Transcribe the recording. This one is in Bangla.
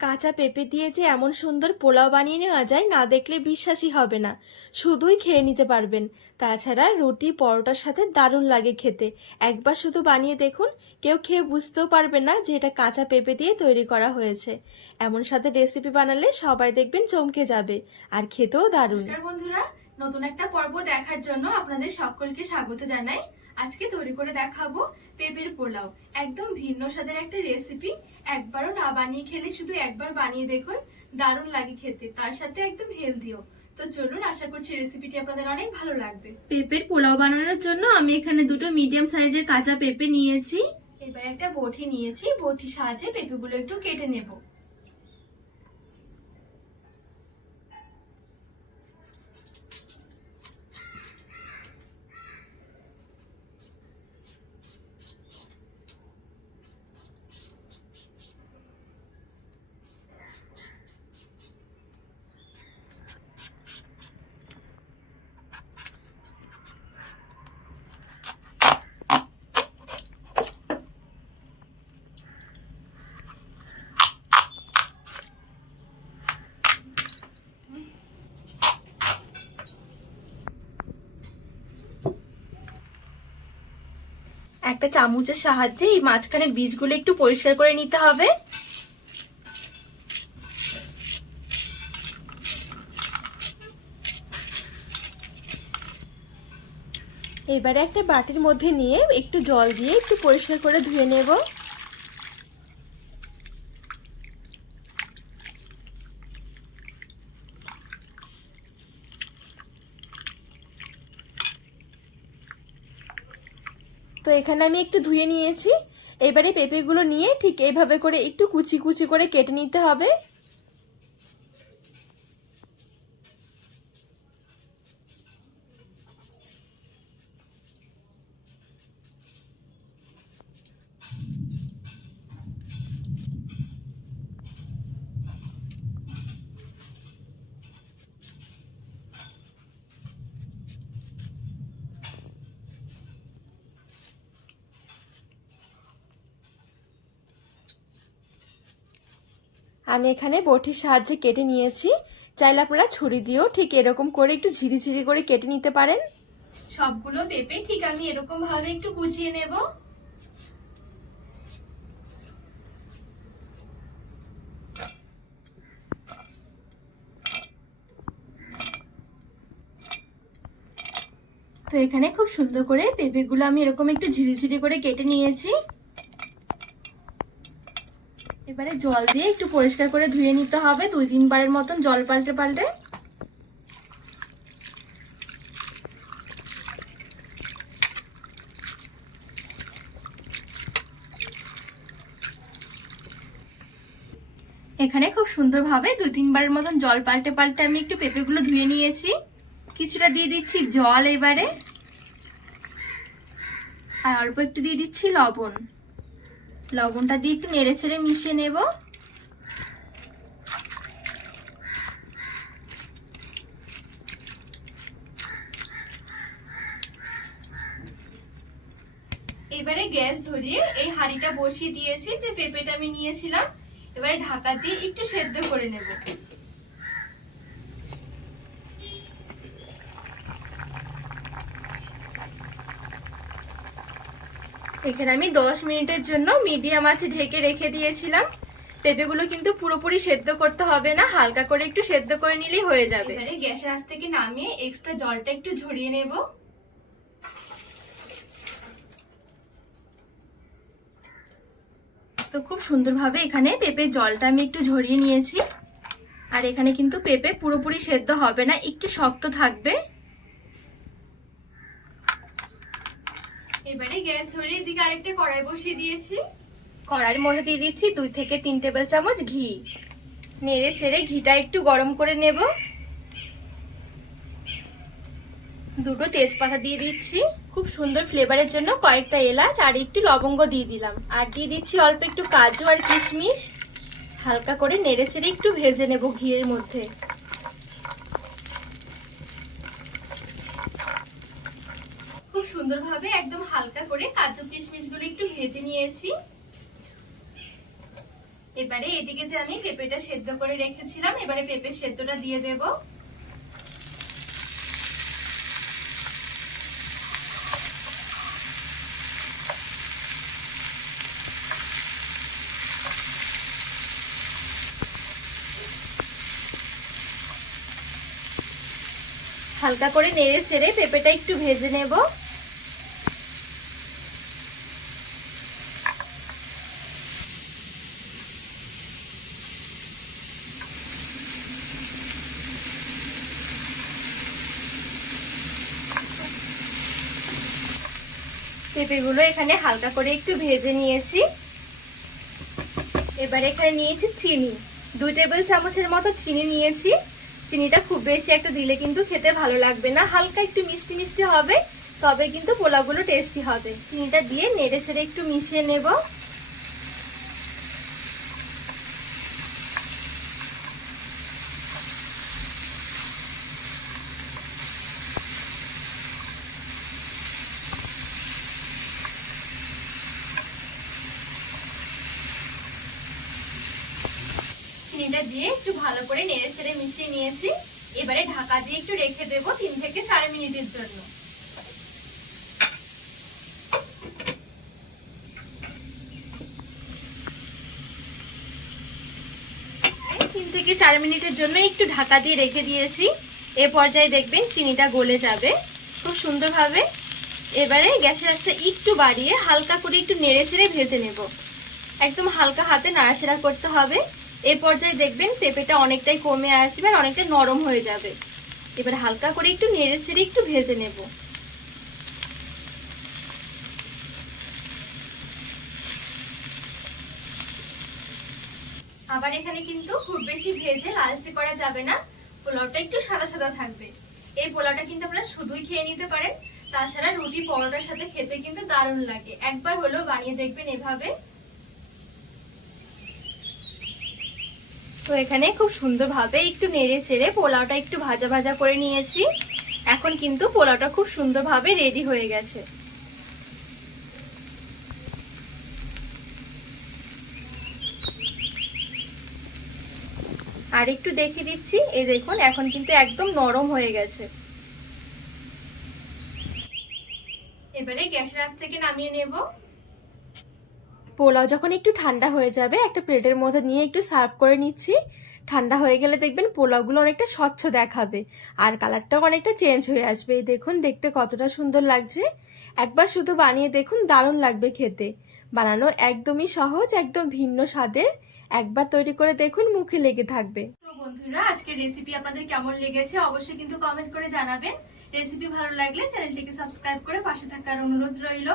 কাঁচা পেঁপে দিয়ে যে এমন সুন্দর পোলাও বানিয়ে নেওয়া যায় না দেখলে বিশ্বাসই হবে না। শুধুই খেয়ে নিতে পারবেন। তাছাড়া রুটি, পরোটার সাথে দারুণ লাগে খেতে। একবার শুধু বানিয়ে দেখুন, কেউ খেয়ে বুঝতেও পারবে না যে এটা কাঁচা পেঁপে দিয়ে তৈরি করা হয়েছে। এমন সাথে রেসিপি বানালে সবাই দেখবেন চমকে যাবে, আর খেতেও দারুণ। বন্ধুরা, নতুন একটা পর্ব দেখার জন্য আপনাদের সকলকে স্বাগত জানাই। আজকে তৈরি করে দেখাবো পেঁপের পোলাও। একদম ভিন্ন স্বাদের একটা রেসিপি একবারও না বানিয়ে খেলে শুধু একবার বানিয়ে দেখুন দারুণ লাগে খেতে তার সাথে একদম হেলদিও তো চলুন আশা করছি রেসিপিটি আপনাদের অনেক ভালো লাগবে। পেঁপের পোলাও বানানোর জন্য আমি এখানে দুটো মিডিয়াম সাইজের কাঁচা পেঁপে নিয়েছি। এবার একটা বটি নিয়েছি বটির সাহায্যে পেঁপেগুলো একটু কেটে নেব। একটা চামচের সাহায্যে এই মাঝখানের বীজগুলো একটু পরিষ্কার করে নিতে হবে। এবারে একটা বাটির মধ্যে নিয়ে একটু জল দিয়ে একটু পরিষ্কার করে ধুয়ে নেব। তো এখানে আমি একটু ধুয়ে নিয়েছি। এবারে পেঁপেগুলো নিয়ে ঠিক এইভাবে করে একটু কুচি কুচি করে কেটে নিতে হবে। আমি এখানে বটির সাহায্যে কেটে নিয়েছি। চাইলে আপনারা ছুরি দিয়েও ঠিক এরকম করে একটু ঝিরিঝিরি করে কেটে নিতে পারেন। সবগুলো পেঁপে ঠিক আমি এরকম ভাবে একটু কুচিয়ে নেব। তো এখানে খুব সুন্দর করে পেঁপেগুলো আমি এরকম একটু ঝিরিঝিরি করে কেটে নিয়েছি। এবারে জল দিয়ে একটু পরিষ্কার করে ধুয়ে নিতে হবে। দুই তিনবারের মতন জল পাল্টে পাল্টে। এখানে খুব সুন্দরভাবে দুই তিনবারের মতন জল পাল্টে পাল্টে আমি একটু পেঁপেগুলো ধুয়ে নিয়েছি। কিছুটা দিয়ে দিচ্ছি জল এবারে। আর অল্প একটু দিয়ে দিচ্ছি লবণ। লবণটা দিয়ে একটু নেড়ে ছেড়ে মিশিয়ে নেব। এবারে গ্যাস ধরিয়ে এই হাঁড়িটা বসিয়ে দিয়েছি যে পেঁপেটা আমি নিয়েছিলাম। এবারে ঢাকা দিয়ে একটু সেদ্ধ করে নেব। এখানে আমি দশ মিনিটের জন্য মিডিয়াম আছে ঢেকে রেখে দিয়েছিলাম। পেঁপেগুলো কিন্তু পুরোপুরি সেদ্ধ করতে হবে না হালকা করে একটু সেদ্ধ করে নিলেই হয়ে যাবে। এবারে গ্যাসের আঁচ থেকে নামিয়ে এক্সট্রা জলটা একটু ঝরিয়ে নেব। তো খুব সুন্দরভাবে এখানে পেঁপের জলটা আমি একটু ঝরিয়ে নিয়েছি। আর এখানে কিন্তু পেঁপে পুরোপুরি সেদ্ধ হবে না একটু শক্ত থাকবে। এবারে গ্যাস ধরিয়ে দিকে আরেকটা কড়াই বসিয়ে দিয়েছি। কড়াইয়ের মধ্যে দিয়ে দিচ্ছি দুই থেকে তিন টেবিল চামচ ঘি। নেড়ে ছেড়ে ঘিটা একটু গরম করে নেব। দুটো তেজপাতা দিয়ে দিচ্ছি। খুব সুন্দর ফ্লেভারের জন্য কয়েকটা এলাচ আর একটু লবঙ্গ দিয়ে দিলাম। আর দিয়ে দিচ্ছি অল্প একটু কাজু আর কিশমিশ। হালকা করে নেড়ে ছেড়ে একটু ভেজে নেব ঘিয়ের মধ্যে। সুন্দরভাবে একদম হালকা করে কাজু কিশমিশগুলো একটু ভেজে নিয়েছি। এবারে এদিকে যে আমি পেঁপেটা সেদ্ধ করে রেখেছিলাম, এবারে পেঁপের সেদ্ধটা দিয়ে দেব। হালকা করে নেড়ে চেড়ে পেঁপেটা একটু ভেজে নেব। পেঁপেগুলো এখানে হালকা করে একটু ভেজে নিয়েছি। এবার এখানে নিয়েছি চিনি। দুই টেবিল চামচের মতো চিনি নিয়েছি। চিনিটা খুব বেশি একটা দিলে কিন্তু খেতে ভালো লাগবে না। হালকা একটু মিষ্টি মিষ্টি হবে, তবে কিন্তু পোলাগুলো টেস্টি হবে। চিনিটা দিয়ে নেড়ে ছেড়ে একটু মিশিয়ে নেব। চিনিটা দিয়ে একটু ভালো করে নেড়ে ছেড়ে মিশিয়ে নিয়েছি। এবারে ঢাকা দিয়ে একটু রেখে দেব তিন থেকে চার মিনিটের জন্য। তিন থেকে চার মিনিটের জন্য একটু ঢাকা দিয়ে রেখে দিয়েছি। এ পর্যায়ে দেখবেন চিনিটা গলে যাবে খুব সুন্দরভাবে। এবারে গ্যাসের আস্তে একটু বাড়িয়ে হালকা করে একটু নেড়ে চেড়ে ভেজে নেব। একদম হালকা হাতে নাড়াচাড়া করতে হবে। এই পর্যায়ে দেখবেন পেঁপেটা অনেকটাই কমে আসবে আর অনেকটা নরম হয়ে যাবে। এবার হালকা করে একটু নেড়ে ছেড়ে একটু ভেজে নেব। আবার এখানে কিন্তু খুব বেশি ভেজে লালচে করা যাবে না। পোলাওটা একটু সাদা সাদা থাকবে। এই পোলাওটা কিন্তু আপনারা শুধুই খেয়ে নিতে পারেন। তাছাড়া রুটি, পরোটার সাথে খেতে কিন্তু দারুণ লাগে। একবার হলেও বানিয়ে দেখবেন এভাবে। তো এখানে খুব সুন্দরভাবে একটু নেড়ে চেড়ে পোলাওটা একটু ভাজা ভাজা করে নিয়েছি। এখন কিন্তু পোলাওটা খুব সুন্দরভাবে রেডি হয়ে গেছে। আর একটু দেখে দিচ্ছি, এই দেখুন, এখন কিন্তু একদম নরম হয়ে গেছে। এবারে গ্যাসের আঁচ থেকে নামিয়ে নেব। পোলাও যখন একটু ঠান্ডা হয়ে যাবে, একটা প্লেটের মধ্যে নিয়ে একটু সার্ভ করে নিচ্ছি। ঠান্ডা হয়ে গেলে দেখবেন পোলাওগুলো অনেকটা স্বচ্ছ দেখাবে আর কালারটাও অনেকটা চেঞ্জ হয়ে আসবে। দেখুন, দেখতে কতটা সুন্দর লাগছে। একবার শুধু বানিয়ে দেখুন, দারুণ লাগবে খেতে। বানানো একদমই সহজ, একদম ভিন্ন স্বাদের। একবার তৈরি করে দেখুন, মুখে লেগে থাকবে। তো বন্ধুরা, আজকের রেসিপি আপনাদের কেমন লেগেছে অবশ্যই কিন্তু কমেন্ট করে জানাবেন। রেসিপি ভালো লাগলে চ্যানেলটিকে সাবস্ক্রাইব করে পাশে থাকার অনুরোধ রইল।